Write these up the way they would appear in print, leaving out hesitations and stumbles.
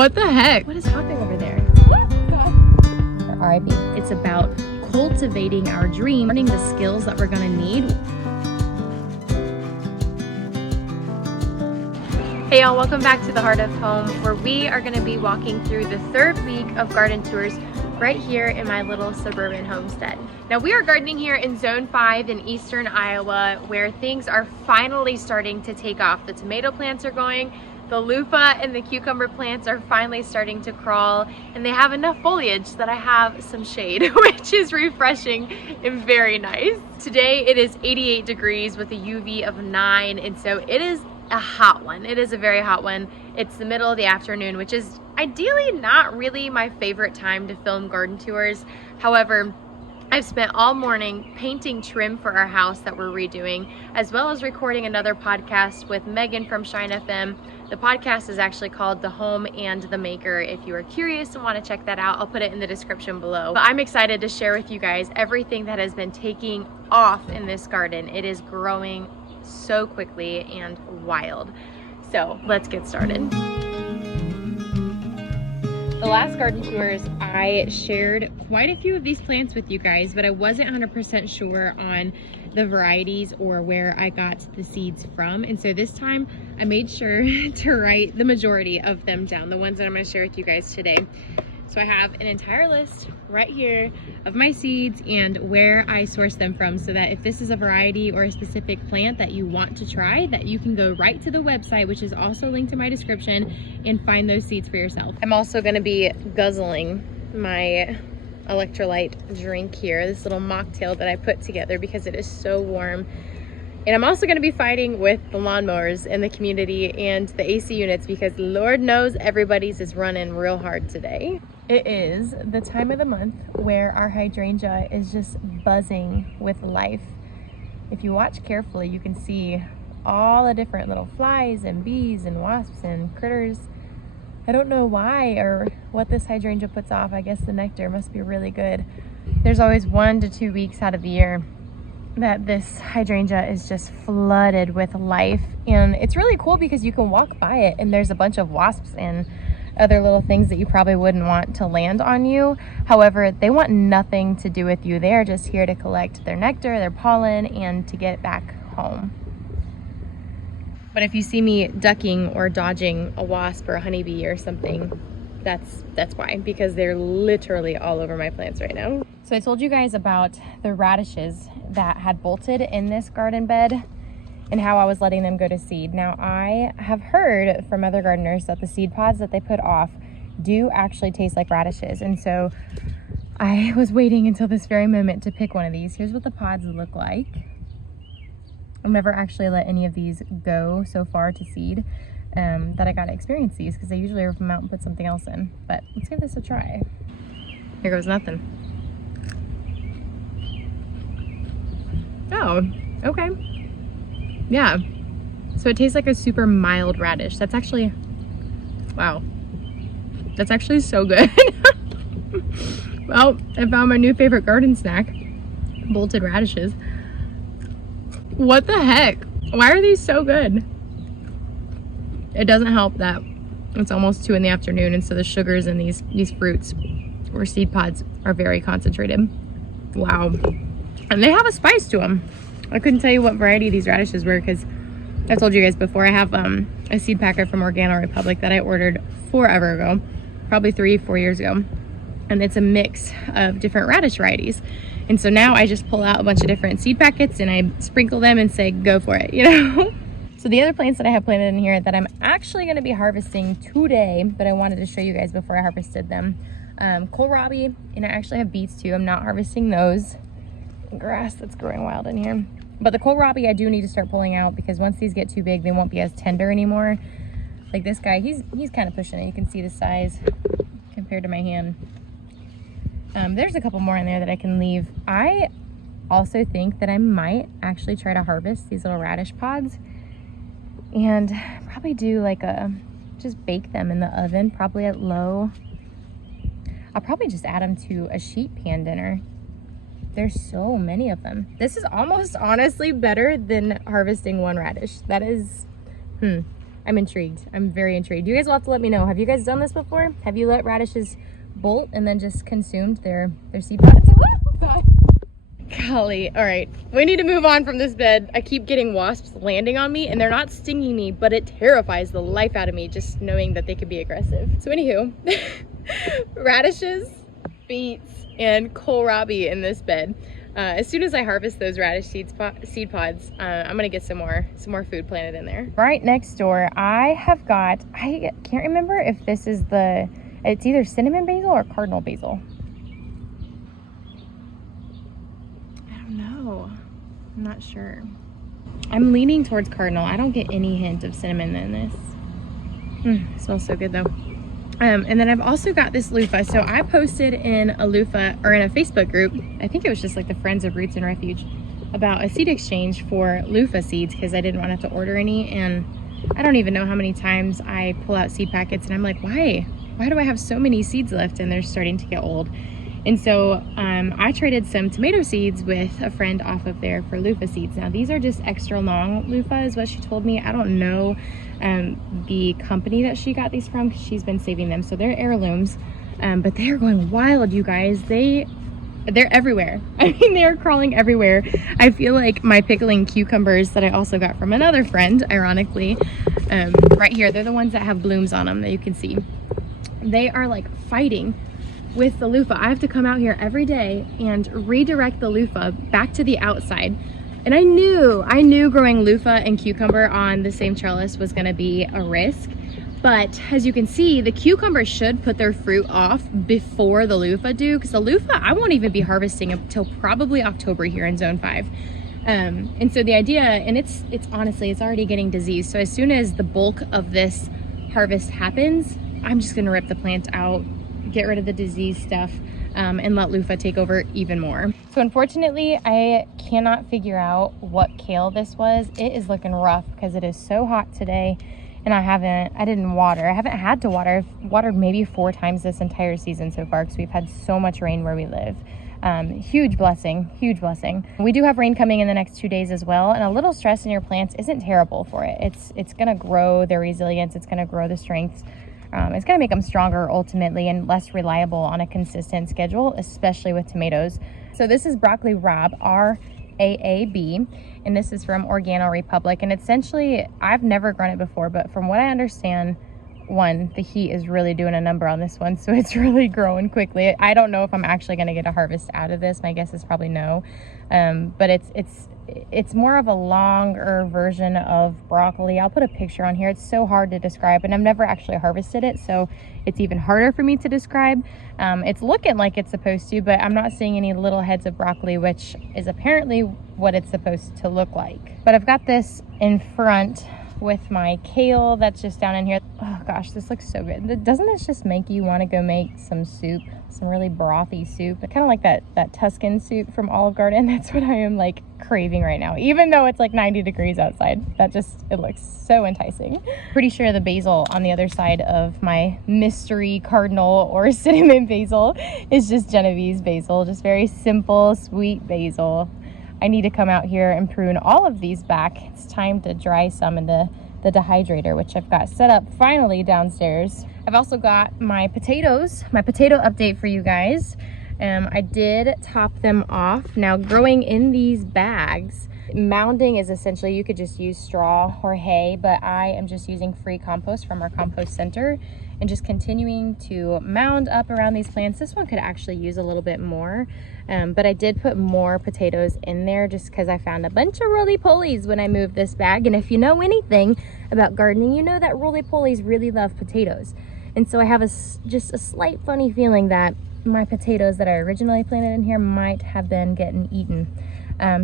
What the heck? What is happening over there? For RIP. It's about cultivating our dream, learning the skills that we're gonna need. Hey y'all, welcome back to the Heart of Home, where we are gonna be walking through the third week of garden tours right here in my little suburban homestead. Now we are gardening here in Zone 5 in eastern Iowa, where things are finally starting to take off. The tomato plants are going, the loofah and the cucumber plants are finally starting to crawl, and they have enough foliage that I have some shade, which is refreshing and very nice. Today it is 88 degrees with a UV of 9, and so it is a hot one. It is a very hot one. It's the middle of the afternoon, which is ideally not really my favorite time to film garden tours. However, I've spent all morning painting trim for our house that we're redoing, as well as recording another podcast with Megan from Shine FM. The podcast is actually called The Home and the Maker. If you are curious and want to check that out, I'll put it in the description below. But I'm excited to share with you guys everything that has been taking off in this garden. It is growing so quickly and wild. So let's get started. The last garden tours, I shared quite a few of these plants with you guys, but I wasn't 100% sure on the varieties or where I got the seeds from. And so this time I made sure to write the majority of them down, the ones that I'm going to share with you guys today. So I have an entire list right here of my seeds and where I source them from, so that if this is a variety or a specific plant that you want to try, that you can go right to the website, which is also linked in my description, and find those seeds for yourself. I'm also going to be guzzling my electrolyte drink here, this little mocktail that I put together because it is so warm. And I'm also going to be fighting with the lawnmowers in the community and the AC units, because Lord knows everybody's is running real hard today. It is the time of the month where our hydrangea is just buzzing with life. If you watch carefully, you can see all the different little flies and bees and wasps and critters. I don't know why or what this hydrangea puts off. I guess the nectar must be really good. There's always 1 to 2 weeks out of the year that this hydrangea is just flooded with life, and it's really cool because you can walk by it and there's a bunch of wasps and other little things that you probably wouldn't want to land on you. However, they want nothing to do with you. They are just here to collect their nectar, their pollen, and to get back home. But if you see me ducking or dodging a wasp or a honeybee or something, that's why, because they're literally all over my plants right now. So I told you guys about the radishes that had bolted in this garden bed and how I was letting them go to seed. Now, I have heard from other gardeners that the seed pods that they put off do actually taste like radishes. And so I was waiting until this very moment to pick one of these. Here's what the pods look like. I've never actually let any of these go so far to seed, that I got to experience these, because I usually rip them out and put something else in. But let's give this a try. Here goes nothing. Oh, okay. Yeah, so it tastes like a super mild radish. That's actually, wow, that's actually so good. Well, I found my new favorite garden snack, bolted radishes. What the heck? Why are these so good? It doesn't help that it's almost 2 in the afternoon, and so the sugars in these fruits or seed pods are very concentrated. Wow. And they have a spice to them. I couldn't tell you what variety these radishes were, because I told you guys before, I have a seed packer from Organo Republic that I ordered forever ago, probably 3-4 years ago. And it's a mix of different radish varieties. And so now I just pull out a bunch of different seed packets and I sprinkle them and say, go for it, you know? So the other plants that I have planted in here that I'm actually going to be harvesting today, but I wanted to show you guys before I harvested them. Kohlrabi, and I actually have beets too. I'm not harvesting those. Grass that's growing wild in here. But the kohlrabi I do need to start pulling out, because once these get too big, they won't be as tender anymore. Like this guy, he's kind of pushing it. You can see the size compared to my hand. There's a couple more in there that I can leave. I also think that I might actually try to harvest these little radish pods and probably do like just bake them in the oven, probably at low. I'll probably just add them to a sheet pan dinner. There's so many of them. This is almost honestly better than harvesting one radish. That is, I'm intrigued. I'm very intrigued. You guys will have to let me know. Have you guys done this before? Have you let radishes bolt and then just consumed their seed pods? Golly. All right, we need to move on from this bed. I keep getting wasps landing on me, and they're not stinging me, but it terrifies the life out of me just knowing that they could be aggressive. So anywho, radishes, beets, and kohlrabi in this bed. As soon as I harvest those radish seed pods, I'm gonna get some more food planted in there. Right next door, I have got, I can't remember if this is it's either cinnamon basil or cardinal basil. I'm not sure. I'm leaning towards cardinal. I don't get any hint of cinnamon in this. It smells so good though. And then I've also got this loofah. So I posted in a loofah, or in a Facebook group, I think it was just like the Friends of Roots and Refuge, about a seed exchange for loofah seeds because I didn't want to have to order any. And I don't even know how many times I pull out seed packets and I'm like, why do I have so many seeds left and they're starting to get old? And so I traded some tomato seeds with a friend off of there for loofah seeds. Now these are just extra long loofah is what she told me. I don't know the company that she got these from because she's been saving them. So they're heirlooms, but they are going wild, you guys. They're everywhere. I mean, they're crawling everywhere. I feel like my pickling cucumbers that I also got from another friend, ironically, right here, they're the ones that have blooms on them that you can see. They are like fighting with the loofah. I have to come out here every day and redirect the loofah back to the outside. And I knew growing loofah and cucumber on the same trellis was gonna be a risk. But as you can see, the cucumbers should put their fruit off before the loofah do, because the loofah, I won't even be harvesting until probably October here in Zone 5. And so the idea, and it's honestly, it's already getting diseased. So as soon as the bulk of this harvest happens, I'm just gonna rip the plant out, get rid of the disease stuff, and let loofah take over even more. So unfortunately, I cannot figure out what kale this was. It is looking rough because it is so hot today, and I didn't water. I haven't had to water. I've watered maybe 4 times this entire season so far because we've had so much rain where we live. Huge blessing, huge blessing. We do have rain coming in the next 2 days as well, and a little stress in your plants isn't terrible for it. It's gonna grow their resilience, it's gonna grow the strengths. It's going to make them stronger ultimately and less reliable on a consistent schedule, especially with tomatoes. So this is broccoli raab, RAAB, and this is from Organo Republic. And essentially, I've never grown it before, but from what I understand, one, the heat is really doing a number on this one, so it's really growing quickly. I don't know if I'm actually going to get a harvest out of this. My guess is probably no. But it's more of a longer version of broccoli. I'll put a picture on here. It's so hard to describe, and I've never actually harvested it, so it's even harder for me to describe. It's looking like it's supposed to, but I'm not seeing any little heads of broccoli, which is apparently what it's supposed to look like. But I've got this in front with my kale that's just down in here. Oh gosh, this looks so good. Doesn't this just make you want to go make some soup, some really brothy soup? Kind of like that Tuscan soup from Olive Garden. That's what I am like craving right now, even though it's like 90 degrees outside. It looks so enticing. Pretty sure the basil on the other side of my mystery cardinal or cinnamon basil is just Genovese basil, just very simple, sweet basil. I need to come out here and prune all of these back. It's time to dry some in the dehydrator, which I've got set up finally downstairs. I've also got my potatoes, my potato update for you guys. I did top them off. Now growing in these bags, mounding is essentially, you could just use straw or hay, but I am just using free compost from our compost center and just continuing to mound up around these plants. This one could actually use a little bit more, but I did put more potatoes in there just because I found a bunch of roly-polies when I moved this bag. And if you know anything about gardening, you know that roly-polies really love potatoes. And so I have just a slight funny feeling that my potatoes that I originally planted in here might have been getting eaten.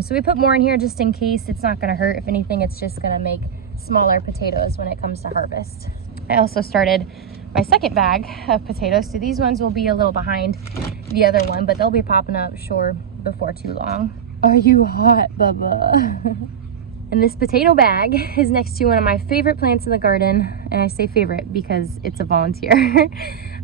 So we put more in here just in case. It's not gonna hurt. If anything, it's just gonna make smaller potatoes when it comes to harvest. I also started my second bag of potatoes, so these ones will be a little behind the other one, but they'll be popping up sure before too long. Are you hot, Bubba? And this potato bag is next to one of my favorite plants in the garden, and I say favorite because it's a volunteer.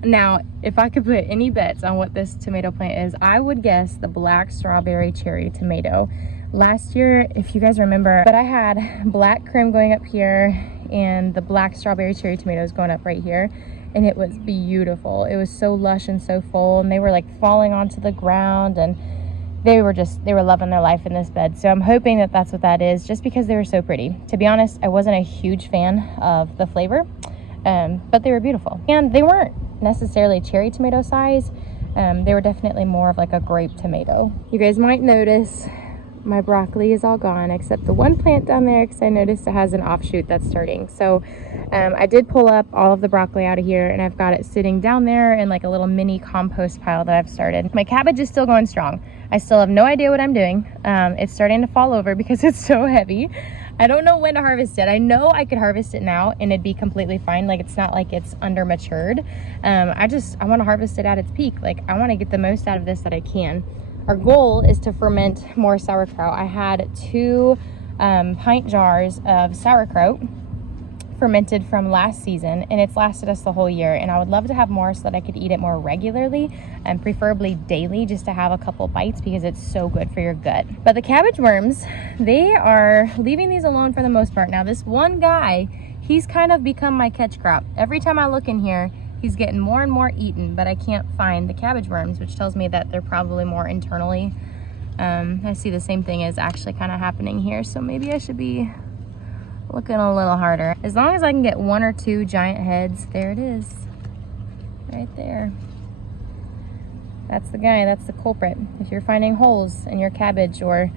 Now, if I could put any bets on what this tomato plant is, I would guess the black strawberry cherry tomato. Last year, if you guys remember, but I had black creme going up here and the black strawberry cherry tomatoes going up right here. And it was beautiful. It was so lush and so full, and they were like falling onto the ground, and they were loving their life in this bed. So I'm hoping that that's what that is, just because they were so pretty. To be honest, I wasn't a huge fan of the flavor, but they were beautiful. And they weren't necessarily cherry tomato size. They were definitely more of like a grape tomato. You guys might notice my broccoli is all gone except the one plant down there, because I noticed it has an offshoot that's starting. So I did pull up all of the broccoli out of here, and I've got it sitting down there in like a little mini compost pile that I've started. My cabbage is still going strong. I still have no idea what I'm doing. It's starting to fall over because it's so heavy. I don't know when to harvest it. I know I could harvest it now and it'd be completely fine. Like, it's not like it's under matured. I want to harvest it at its peak. Like, I want to get the most out of this that I can. Our goal is to ferment more sauerkraut. I had 2 pint jars of sauerkraut fermented from last season, and it's lasted us the whole year, and I would love to have more so that I could eat it more regularly, and preferably daily, just to have a couple bites, because it's so good for your gut. But the cabbage worms, they are leaving these alone for the most part. Now, this one guy, he's kind of become my catch crop. Every time I look in here, he's getting more and more eaten, but I can't find the cabbage worms, which tells me that they're probably more internally. I see the same thing is actually kind of happening here, so maybe I should be looking a little harder. As long as I can get 1 or 2 giant heads. There it is, right there. That's the guy, that's the culprit. If you're finding holes in your cabbage or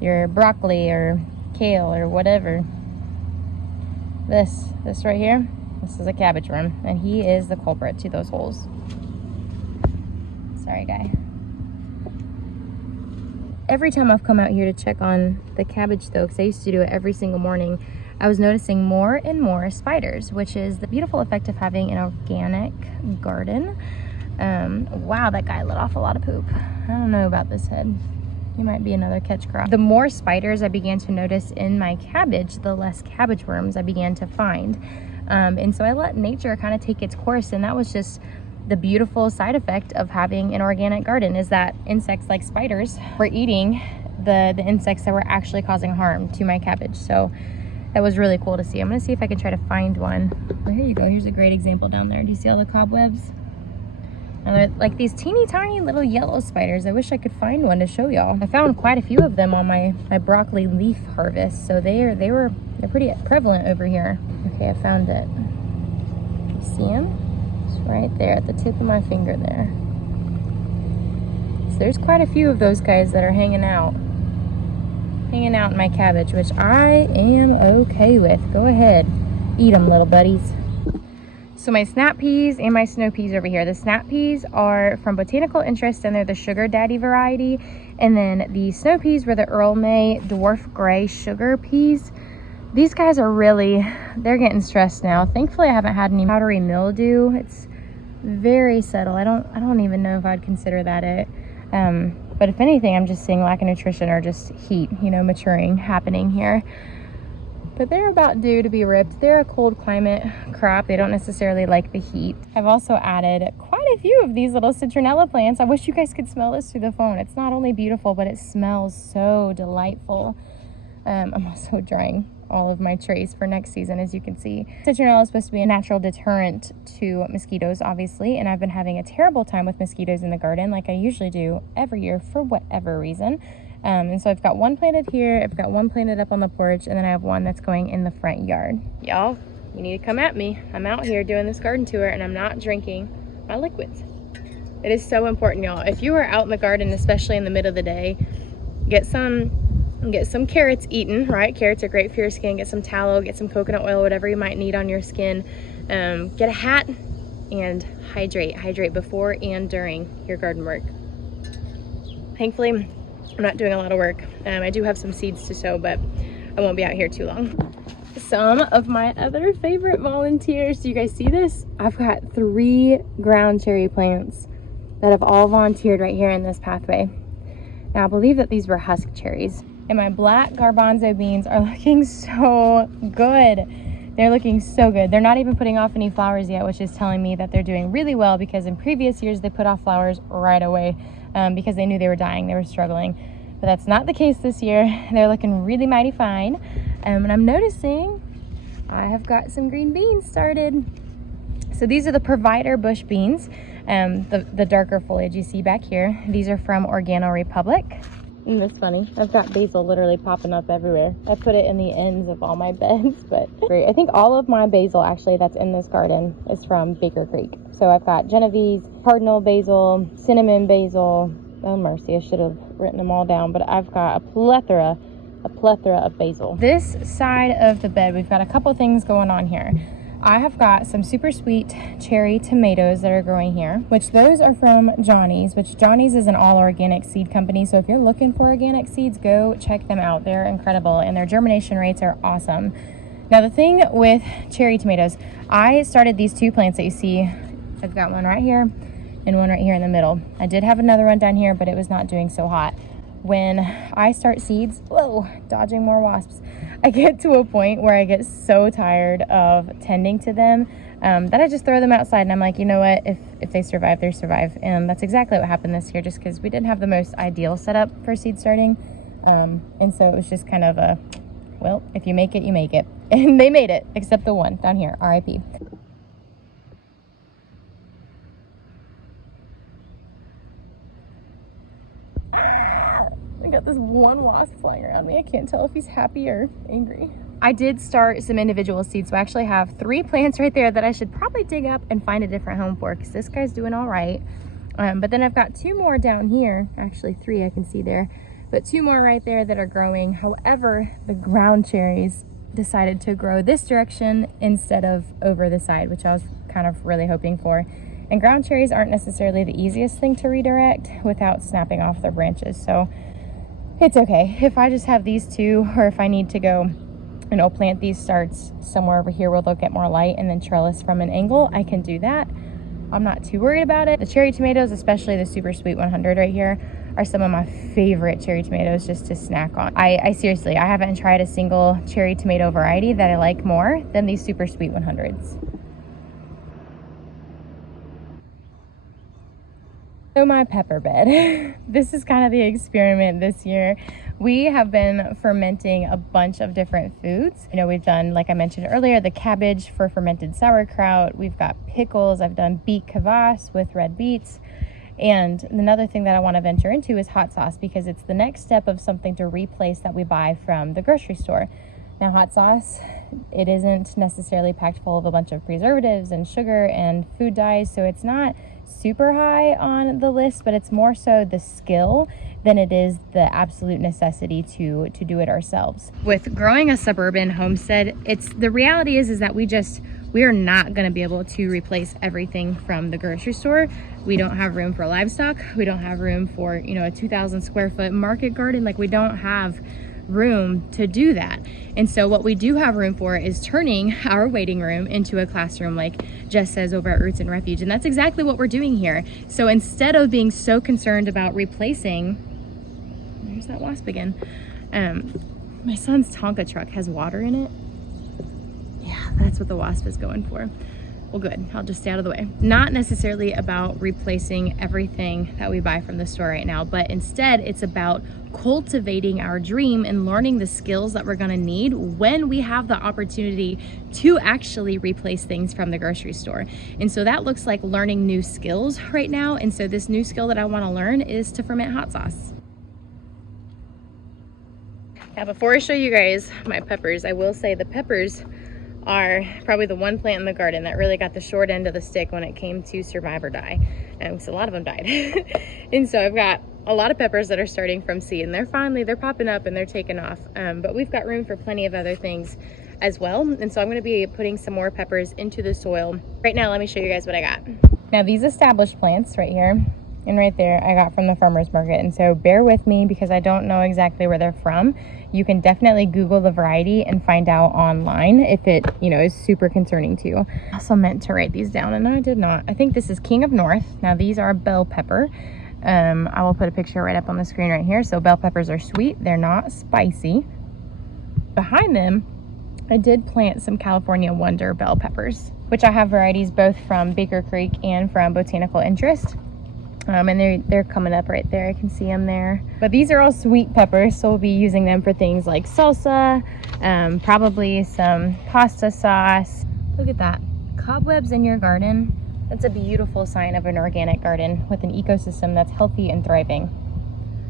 your broccoli or kale or whatever, this right here, this is a cabbage worm, and he is the culprit to those holes. Sorry, guy. Every time I've come out here to check on the cabbage though, because I used to do it every single morning, I was noticing more and more spiders, which is the beautiful effect of having an organic garden. Wow, that guy let off a lot of poop. I don't know about this head. He might be another catch crop. The more spiders I began to notice in my cabbage, the less cabbage worms I began to find. And so I let nature kind of take its course, and that was just the beautiful side effect of having an organic garden, is that insects like spiders were eating the insects that were actually causing harm to my cabbage. So that was really cool to see. I'm gonna see if I can try to find one. Well, here you go, here's a great example down there. Do you see all the cobwebs? And they're like these teeny tiny little yellow spiders. I wish I could find one to show y'all. I found quite a few of them on my broccoli leaf harvest, so they're pretty prevalent over here. Okay, I found it. You see them? It's right there at the tip of my finger there. So there's quite a few of those guys that are hanging out in my cabbage, which I am okay with. Go ahead, eat them, little buddies. So my snap peas and my snow peas over here. The snap peas are from Botanical Interest, and they're the Sugar Daddy variety. And then the snow peas were the Earl May Dwarf Gray Sugar peas. These guys are they're getting stressed now. Thankfully, I haven't had any powdery mildew. It's very subtle. I don't even know if I'd consider that it. But if anything, I'm just seeing lack of nutrition or just heat, maturing happening here. But they're about due to be ripped. They're a cold climate crop. They don't necessarily like the heat. I've also added quite a few of these little citronella plants. I wish you guys could smell this through the phone. It's not only beautiful, but it smells so delightful. I'm also drying all of my trays for next season, as you can see. Citronella is supposed to be a natural deterrent to mosquitoes, obviously, and I've been having a terrible time with mosquitoes in the garden, like I usually do every year for whatever reason. And so I've got one planted here, I've got one planted up on the porch, and then I have one that's going in the front yard. Y'all, you need to come at me. I'm out here doing this garden tour, and I'm not drinking my liquids. It is so important, y'all. If you are out in the garden, especially in the middle of the day, get some carrots eaten, right? Carrots are great for your skin. Get some tallow, get some coconut oil, whatever you might need on your skin. Get a hat and hydrate before and during your garden work. Thankfully, I'm not doing a lot of work. I do have some seeds to sow, but I won't be out here too long. Some of my other favorite volunteers. Do you guys see this? I've got 3 ground cherry plants that have all volunteered right here in this pathway. Now, I believe that these were husk cherries. And my black garbanzo beans are looking so good. They're looking so good. They're not even putting off any flowers yet, which is telling me that they're doing really well, because in previous years they put off flowers right away because they knew they were dying, they were struggling. But that's not the case this year. They're looking really mighty fine. And I'm noticing I have got some green beans started. So these are the provider bush beans, the darker foliage you see back here. These are from Organo Republic. Isn't this funny? I've got basil literally popping up everywhere. I put it in the ends of all my beds, but great. I think all of my basil actually that's in this garden is from Baker Creek. So I've got Genovese, cardinal basil, cinnamon basil. Oh mercy, I should have written them all down, but I've got a plethora of basil. This side of the bed, we've got a couple things going on here. I have got some super sweet cherry tomatoes that are growing here, which those are from Johnny's, which Johnny's is an all organic seed company. So if you're looking for organic seeds, go check them out. They're incredible and their germination rates are awesome. Now the thing with cherry tomatoes, I started these two plants that you see. I've got one right here and one right here in the middle. I did have another one down here, but it was not doing so hot. When I start seeds, whoa, dodging more wasps, I get to a point where I get so tired of tending to them that I just throw them outside, and I'm like, you know what, if they survive, they survive. And that's exactly what happened this year, just because we didn't have the most ideal setup for seed starting. And so it was just kind of a, well, if you make it, you make it. And they made it, except the one down here, RIP. I got this one wasp flying around me. I can't tell if he's happy or angry. I did start some individual seeds, so I actually have 3 plants right there that I should probably dig up and find a different home for, because this guy's doing all right. But then I've got 2 more down here, actually 3 I can see there, but 2 more right there that are growing. However, the ground cherries decided to grow this direction instead of over the side, which I was kind of really hoping for. And ground cherries aren't necessarily the easiest thing to redirect without snapping off their branches, so it's okay. If I just have these 2, or if I need to go, you know, plant these starts somewhere over here where they'll get more light and then trellis from an angle, I can do that. I'm not too worried about it. The cherry tomatoes, especially the super sweet 100 right here, are some of my favorite cherry tomatoes just to snack on. I seriously, I haven't tried a single cherry tomato variety that I like more than these super sweet 100s. So my pepper bed, this is kind of the experiment this year. We have been fermenting a bunch of different foods. You know, we've done, like I mentioned earlier, the cabbage for fermented sauerkraut. We've got pickles. I've done beet kvass with red beets. And another thing that I want to venture into is hot sauce, because it's the next step of something to replace that we buy from the grocery store. Now, hot sauce, it isn't necessarily packed full of a bunch of preservatives and sugar and food dyes, so it's not super high on the list, but it's more so the skill than it is the absolute necessity to do it ourselves. With growing a suburban homestead, the reality is that we are not going to be able to replace everything from the grocery store. We don't have room for livestock. We don't have room for, you know, a 2,000 square foot market garden. Like, we don't have room to do that. And so what we do have room for is turning our waiting room into a classroom, like Jess says over at Roots and Refuge. And that's exactly what we're doing here. So instead of being so concerned about replacing, there's that wasp again. My son's Tonka truck has water in it. Yeah, that's what the wasp is going for. Well, good, I'll just stay out of the way. Not necessarily about replacing everything that we buy from the store right now, but instead it's about cultivating our dream and learning the skills that we're gonna need when we have the opportunity to actually replace things from the grocery store. And so that looks like learning new skills right now. And so this new skill that I wanna learn is to ferment hot sauce. Now, before I show you guys my peppers, I will say the peppers are probably the one plant in the garden that really got the short end of the stick when it came to survive or die. So a lot of them died. And so I've got a lot of peppers that are starting from seed, and they're popping up and they're taking off. But we've got room for plenty of other things as well. And so I'm gonna be putting some more peppers into the soil. Right now, let me show you guys what I got. Now, these established plants right here and right there, I got from the farmer's market. And so bear with me because I don't know exactly where they're from. You can definitely Google the variety and find out online if it, you know, is super concerning to you. I also meant to write these down and I did not. I think this is King of North. Now, these are bell pepper. I will put a picture right up on the screen right here. So bell peppers are sweet. They're not spicy. Behind them, I did plant some California Wonder bell peppers, which I have varieties both from Baker Creek and from Botanical Interest. And they're coming up right there. I can see them there. But these are all sweet peppers, so we'll be using them for things like salsa, probably some pasta sauce. Look at that. Cobwebs in your garden. That's a beautiful sign of an organic garden with an ecosystem that's healthy and thriving.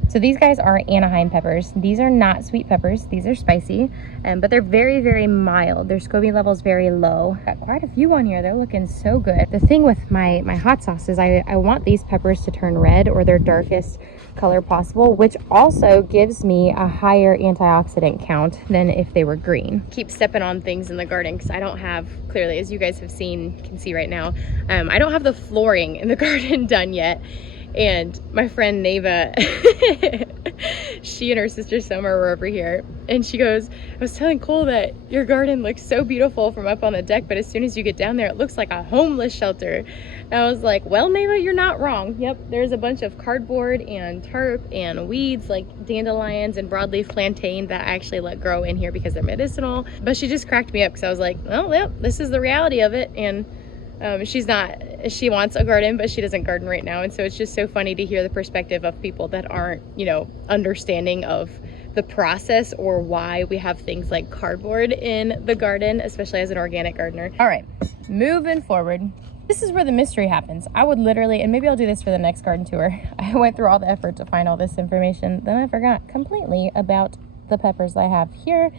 So these guys are Anaheim peppers. These are not sweet peppers. These are spicy, but they're very, very mild. Their SCOBY level is very low. Got quite a few on here. They're looking so good. The thing with my hot sauce is I want these peppers to turn red or their darkest color possible, which also gives me a higher antioxidant count than if they were green. Keep stepping on things in the garden because I don't have, clearly, as you guys can see right now, I don't have the flooring in the garden done yet. And my friend Neva, she and her sister Summer were over here, and she goes, I was telling Cole that your garden looks so beautiful from up on the deck, but as soon as you get down there, it looks like a homeless shelter. And I was like, well, Neva, you're not wrong. Yep, there's a bunch of cardboard and turf and weeds like dandelions and broadleaf plantain that I actually let grow in here because they're medicinal. But she just cracked me up because I was like, well, yep, this is the reality of it. And she wants a garden, but she doesn't garden right now. And so it's just so funny to hear the perspective of people that aren't, you know, understanding of the process or why we have things like cardboard in the garden, especially as an organic gardener. All right, moving forward. This is where the mystery happens. I would literally, and maybe I'll do this for the next garden tour. I went through all the effort to find all this information. Then I forgot completely about the peppers I have here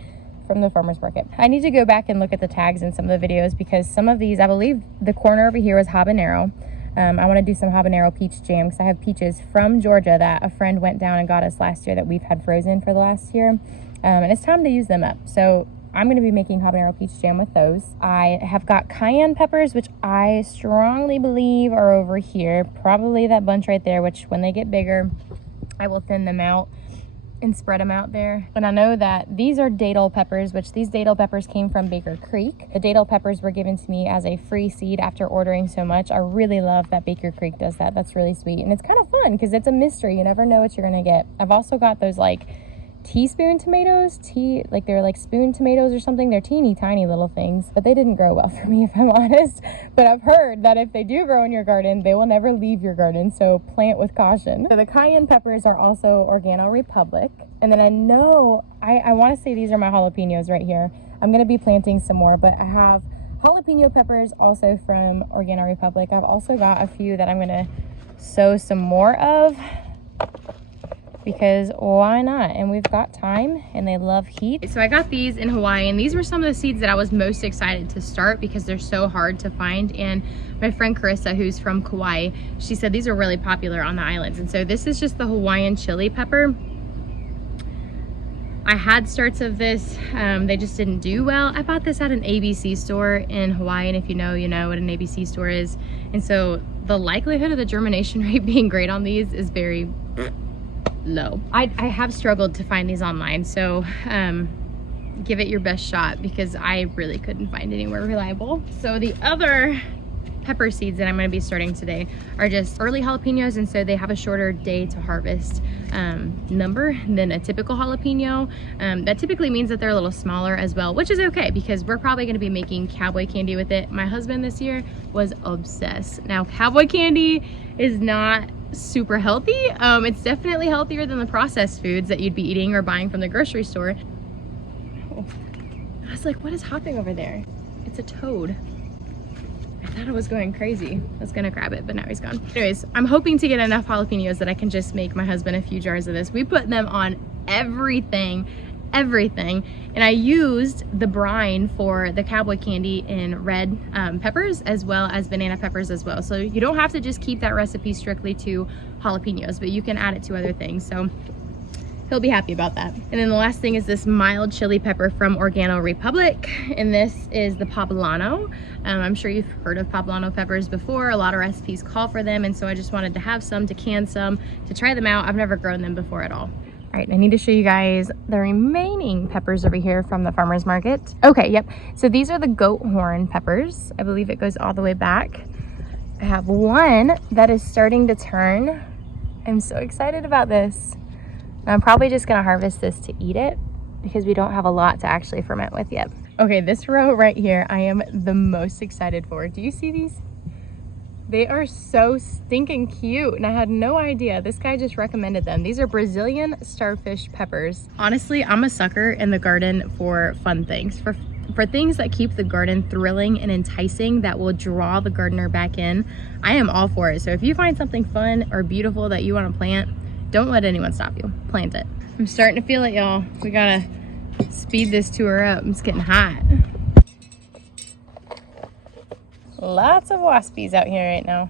from the farmer's market. I need to go back and look at the tags in some of the videos because some of these, I believe the corner over here was habanero. I want to do some habanero peach jam because I have peaches from Georgia that a friend went down and got us last year that we've had frozen for the last year. And it's time to use them up. So I'm going to be making habanero peach jam with those. I have got cayenne peppers, which I strongly believe are over here. Probably that bunch right there, which when they get bigger, I will thin them out and spread them out there. And I know that these are datil peppers, which these datil peppers came from Baker Creek. The datil peppers were given to me as a free seed after ordering so much. I really love that Baker Creek does that. That's really sweet. And it's kind of fun because it's a mystery. You never know what you're going to get. I've also got those like teaspoon tomatoes, like they're like spoon tomatoes or something. They're teeny tiny little things, but they didn't grow well for me if I'm honest. But I've heard that if they do grow in your garden, they will never leave your garden, so plant with caution. So the cayenne peppers are also Organo Republic. And then I know, I want to say these are my jalapenos right here. I'm going to be planting some more, but I have jalapeno peppers also from Organo Republic. I've also got a few that I'm going to sow some more of, because why not? And we've got time and they love heat. So I got these in Hawaii, and these were some of the seeds that I was most excited to start because they're so hard to find. And my friend Carissa, who's from Kauai, she said these are really popular on the islands. And so this is just the Hawaiian chili pepper. I had starts of this, they just didn't do well. I bought this at an ABC store in Hawaii, and if you know, you know what an ABC store is. And so the likelihood of the germination rate being great on these is very low. I have struggled to find these online, so give it your best shot because I really couldn't find anywhere reliable. So the other pepper seeds that I'm going to be starting today are just early jalapenos, and so they have a shorter day to harvest number than a typical jalapeno. That typically means that they're a little smaller as well, which is okay because we're probably going to be making cowboy candy with it. My husband this year was obsessed. Now cowboy candy is not super healthy. It's definitely healthier than the processed foods that you'd be eating or buying from the grocery store. Oh. I was like, what is hopping over there? It's a toad. I thought I was going crazy. I was gonna grab it, but now he's gone. Anyways, I'm hoping to get enough jalapenos that I can just make my husband a few jars of this. We put them on everything. And I used the brine for the cowboy candy in red peppers as well as banana peppers as well. So you don't have to just keep that recipe strictly to jalapenos, but you can add it to other things. So he'll be happy about that. And then the last thing is this mild chili pepper from Organo Republic. And this is the poblano. I'm sure you've heard of poblano peppers before. A lot of recipes call for them. And so I just wanted to have some, to can some, to try them out. I've never grown them before at all. All right, I need to show you guys the remaining peppers over here from the farmer's market. Okay, yep. So these are the goat horn peppers. I believe it goes all the way back. I have one that is starting to turn. I'm so excited about this. I'm probably just gonna harvest this to eat it because we don't have a lot to actually ferment with yet. Okay, this row right here, I am the most excited for. Do you see these? They are so stinking cute, and I had no idea. This guy just recommended them. These are Brazilian starfish peppers. Honestly, I'm a sucker in the garden for fun things, for things that keep the garden thrilling and enticing, that will draw the gardener back in. I am all for it. So if you find something fun or beautiful that you want to plant, don't let anyone stop you. Plant it. I'm starting to feel it, y'all. We gotta speed this tour up. It's getting hot. Lots of waspies out here right now.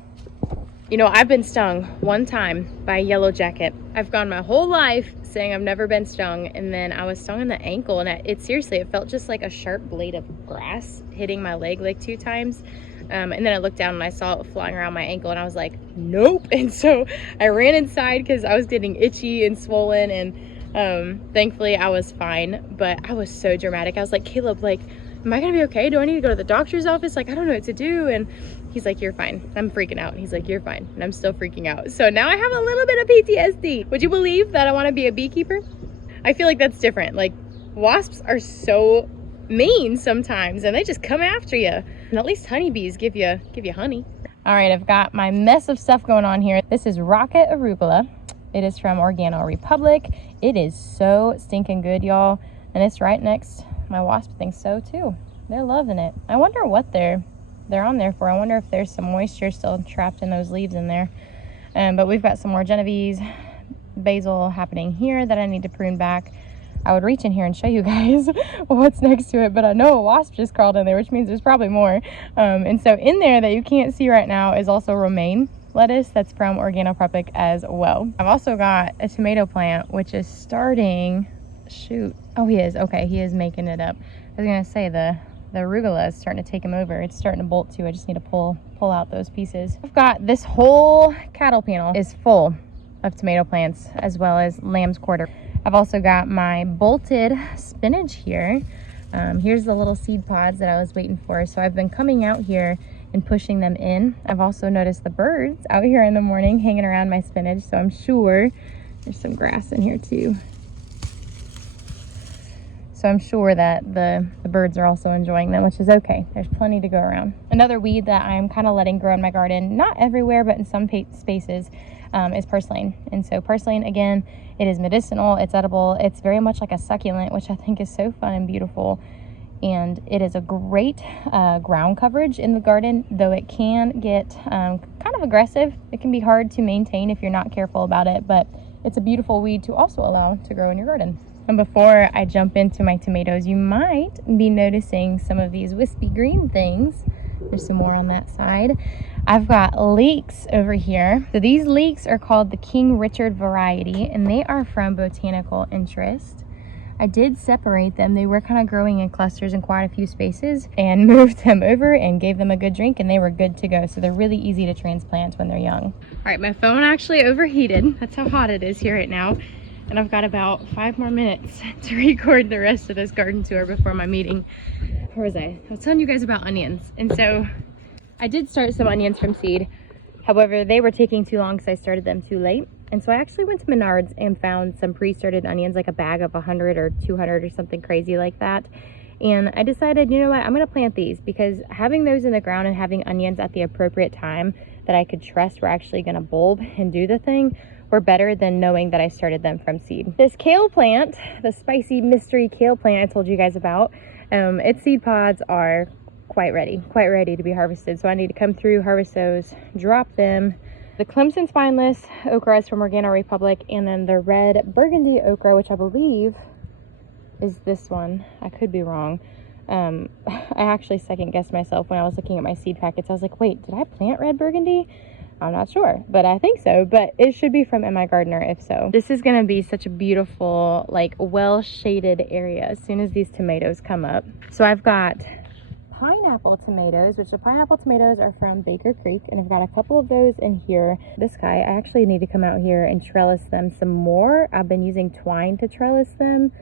You know, I've been stung one time by a yellow jacket. I've gone my whole life saying I've never been stung, and then I was stung in the ankle, and it seriously, it felt just like a sharp blade of grass hitting my leg like 2 times. And then I looked down and I saw it flying around my ankle, and I was like, nope. And so I ran inside because I was getting itchy and swollen, and thankfully I was fine, but I was so dramatic. I was like, Caleb, like, am I gonna be okay? Do I need to go to the doctor's office? Like, I don't know what to do. And he's like, you're fine. I'm freaking out. And he's like, you're fine. And I'm still freaking out. So now I have a little bit of PTSD. Would you believe that I want to be a beekeeper? I feel like that's different. Like, wasps are so mean sometimes, and they just come after you. And at least honeybees give you honey. All right, I've got my mess of stuff going on here. This is rocket arugula. It is from Organo Republic. It is so stinking good, y'all. And it's right next. My wasp thinks so too. They're loving it. I wonder what they're on there for. I wonder if there's some moisture still trapped in those leaves in there. But we've got some more Genovese basil happening here that I need to prune back. I would reach in here and show you guys what's next to it, but I know a wasp just crawled in there, which means there's probably more. And so in there that you can't see right now is also romaine lettuce that's from Organo Republic as well. I've also got a tomato plant, which is starting, shoot. Oh, he is. Okay, he is making it up. I was gonna say the arugula is starting to take him over. It's starting to bolt too. I just need to pull out those pieces. I've got this whole cattle panel is full of tomato plants as well as lamb's quarter. I've also got my bolted spinach here. Here's the little seed pods that I was waiting for. So I've been coming out here and pushing them in. I've also noticed the birds out here in the morning hanging around my spinach. So I'm sure there's some grass in here too. So I'm sure that the birds are also enjoying them, which is okay. There's plenty to go around. Another weed that I'm kind of letting grow in my garden, not everywhere, but in some spaces, is purslane. And so purslane, again, it is medicinal, it's edible, it's very much like a succulent, which I think is so fun and beautiful. And it is a great ground coverage in the garden, though it can get kind of aggressive. It can be hard to maintain if you're not careful about it, but it's a beautiful weed to also allow to grow in your garden. And before I jump into my tomatoes, you might be noticing some of these wispy green things. There's some more on that side. I've got leeks over here. So these leeks are called the King Richard variety, and they are from Botanical Interest. I did separate them. They were kind of growing in clusters in quite a few spaces, and moved them over and gave them a good drink, and they were good to go. So they're really easy to transplant when they're young. All right, my phone actually overheated. That's how hot it is here right now. And I've got about 5 more minutes to record the rest of this garden tour before my meeting. Where was I? I was telling you guys about onions. And so I did start some onions from seed. However, they were taking too long because I started them too late. And so I actually went to Menards and found some pre-started onions, like a bag of 100 or 200 or something crazy like that. And I decided, you know what, I'm gonna plant these, because having those in the ground and having onions at the appropriate time that I could trust were actually gonna bulb and do the thing were better than knowing that I started them from seed. This kale plant, the spicy mystery kale plant I told you guys about, its seed pods are quite ready to be harvested. So I need to come through, harvest those, drop them. The Clemson spineless okra is from Organo Republic, and then the red burgundy okra, which I believe is this one. I could be wrong. I actually second guessed myself when I was looking at my seed packets. I was like, wait, did I plant red burgundy? I'm not sure, but I think so. But it should be from MI Gardener if so. This is gonna be such a beautiful, like, well-shaded area as soon as these tomatoes come up. So I've got pineapple tomatoes, which the pineapple tomatoes are from Baker Creek, and I've got a couple of those in here. This guy, I actually need to come out here and trellis them some more. I've been using twine to trellis them.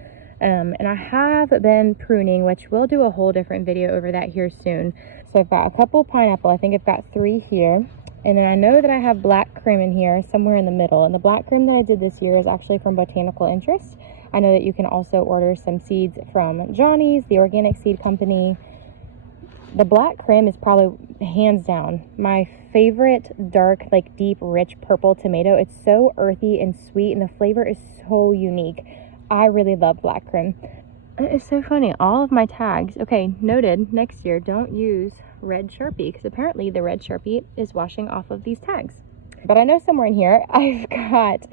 And I have been pruning, which we'll do a whole different video over that here soon. So I've got a couple of pineapple. I think I've got 3 here. And then I know that I have black creme in here somewhere in the middle. And the black creme that I did this year is actually from Botanical Interest. I know that you can also order some seeds from Johnny's, the organic seed company. The black creme is probably hands down my favorite dark, like deep, rich purple tomato. It's so earthy and sweet, and the flavor is so unique. I really love black creme. It's so funny, all of my tags, okay, noted, next year don't use red Sharpie, because apparently the red Sharpie is washing off of these tags. But I know somewhere in here I've got,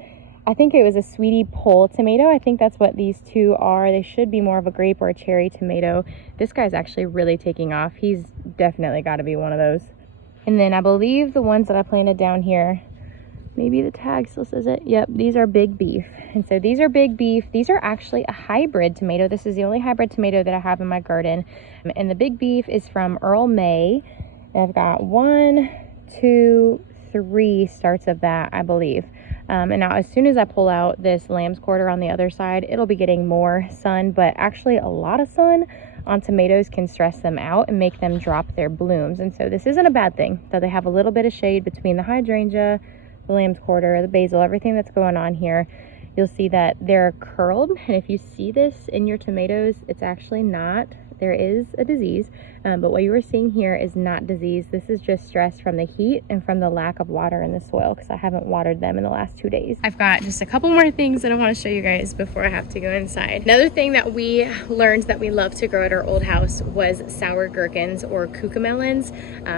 I think it was a sweetie pole tomato. I think that's what these two are. They should be more of a grape or a cherry tomato. This guy's actually really taking off. He's definitely got to be one of those. And then I believe the ones that I planted down here, maybe the tag still says it. Yep, these are big beef. And so these are big beef. These are actually a hybrid tomato. This is the only hybrid tomato that I have in my garden. And the big beef is from Earl May. And I've got 1, 2, 3 starts of that, I believe. And now as soon as I pull out this lamb's quarter on the other side, it'll be getting more sun, but actually a lot of sun on tomatoes can stress them out and make them drop their blooms. And so this isn't a bad thing, that they have a little bit of shade between the hydrangea, the lamb's quarter, the basil, everything that's going on here. You'll see that they're curled, and if you see this in your tomatoes, it's actually not. There is a disease, but what you are seeing here is not disease. This is just stress from the heat and from the lack of water in the soil, because I haven't watered them in the last 2 days. I've got just a couple more things that I want to show you guys before I have to go inside. Another thing that we learned that we love to grow at our old house was sour gherkins, or cucamelons,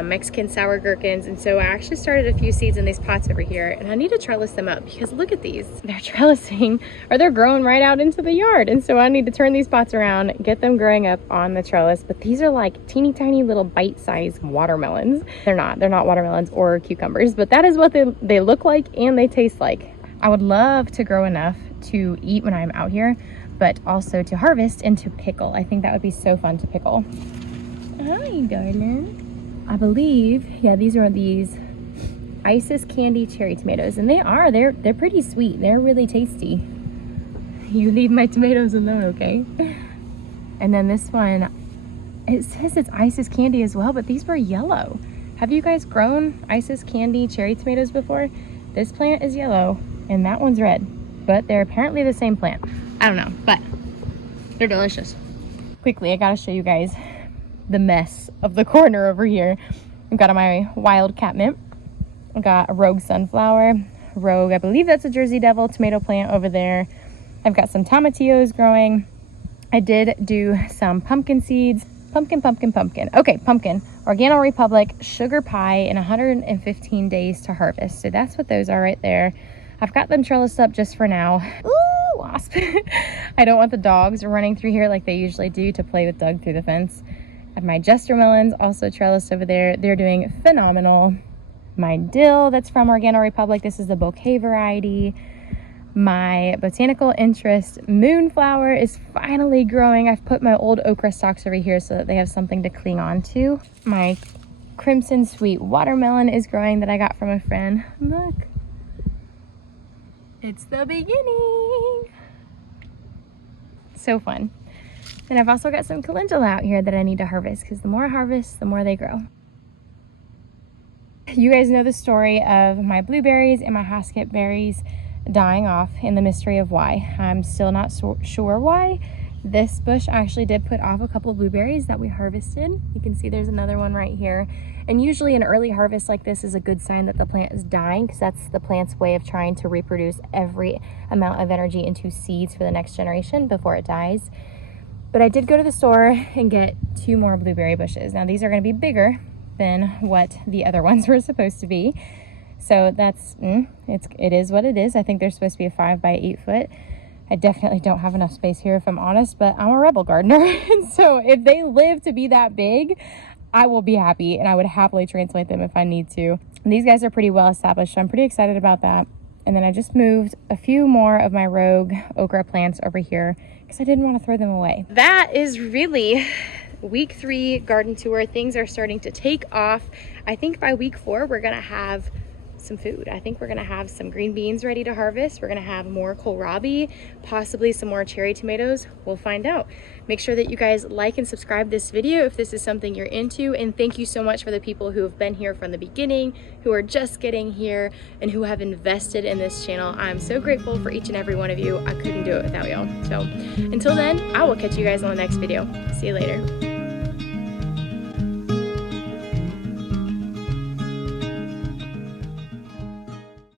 Mexican sour gherkins. And so I actually started a few seeds in these pots over here, and I need to trellis them up, because look at these. They're trellising, or they're growing right out into the yard. And so I need to turn these pots around, get them growing up on the trellis. But these are like teeny tiny little bite-sized watermelons. They're not watermelons or cucumbers, but that is what they look like and they taste like. I would love to grow enough to eat when I'm out here, but also to harvest and to pickle. I think that would be so fun to pickle. Hi, darling. I believe, yeah, these are these Isis candy cherry tomatoes, and they're pretty sweet. They're really tasty. You leave my tomatoes alone, okay? And then this one, it says it's Isis candy as well, but these were yellow. Have you guys grown Isis candy cherry tomatoes before? This plant is yellow and that one's red, but they're apparently the same plant. I don't know, but they're delicious. Quickly, I gotta show you guys the mess of the corner over here. I've got my wild catnip. I've got a rogue sunflower, rogue, I believe that's a Jersey Devil tomato plant over there. I've got some tomatillos growing. I did do some pumpkin seeds. Pumpkin. Okay, pumpkin. Organo Republic sugar pie in 115 days to harvest. So that's what those are right there. I've got them trellised up just for now. Ooh, wasp. I don't want the dogs running through here like they usually do to play with Doug through the fence. I have my jester melons also trellised over there. They're doing phenomenal. My dill that's from Organo Republic. This is the bouquet variety. My botanical interest moonflower is finally growing. I've put my old okra stalks over here so that they have something to cling on to. My crimson sweet watermelon is growing that I got from a friend. Look, it's the beginning. So fun. And I've also got some calendula out here that I need to harvest, because the more I harvest, the more they grow. You guys know the story of my blueberries and my hasket berries dying off, and the mystery of why. I'm still not sure why. This bush actually did put off a couple of blueberries that we harvested. You can see there's another one right here. And usually an early harvest like this is a good sign that the plant is dying, because that's the plant's way of trying to reproduce every amount of energy into seeds for the next generation before it dies. But I did go to the store and get 2 more blueberry bushes. Now these are going to be bigger than what the other ones were supposed to be. So that's, it is what it is. I think they're supposed to be a 5 by 8 foot. I definitely don't have enough space here if I'm honest, but I'm a rebel gardener. And so if they live to be that big, I will be happy, and I would happily transplant them if I need to. And these guys are pretty well established, so I'm pretty excited about that. And then I just moved a few more of my rogue okra plants over here because I didn't want to throw them away. That is really week 3 garden tour. Things are starting to take off. I think by week 4, we're gonna have some food. I think we're gonna have some green beans ready to harvest. We're gonna have more kohlrabi, possibly some more cherry tomatoes. We'll find out. Make sure that you guys like and subscribe this video if this is something you're into, and thank you so much for the people who have been here from the beginning, who are just getting here, and who have invested in this channel. I'm so grateful for each and every one of you. I couldn't do it without y'all. So until then, I will catch you guys on the next video. See you later.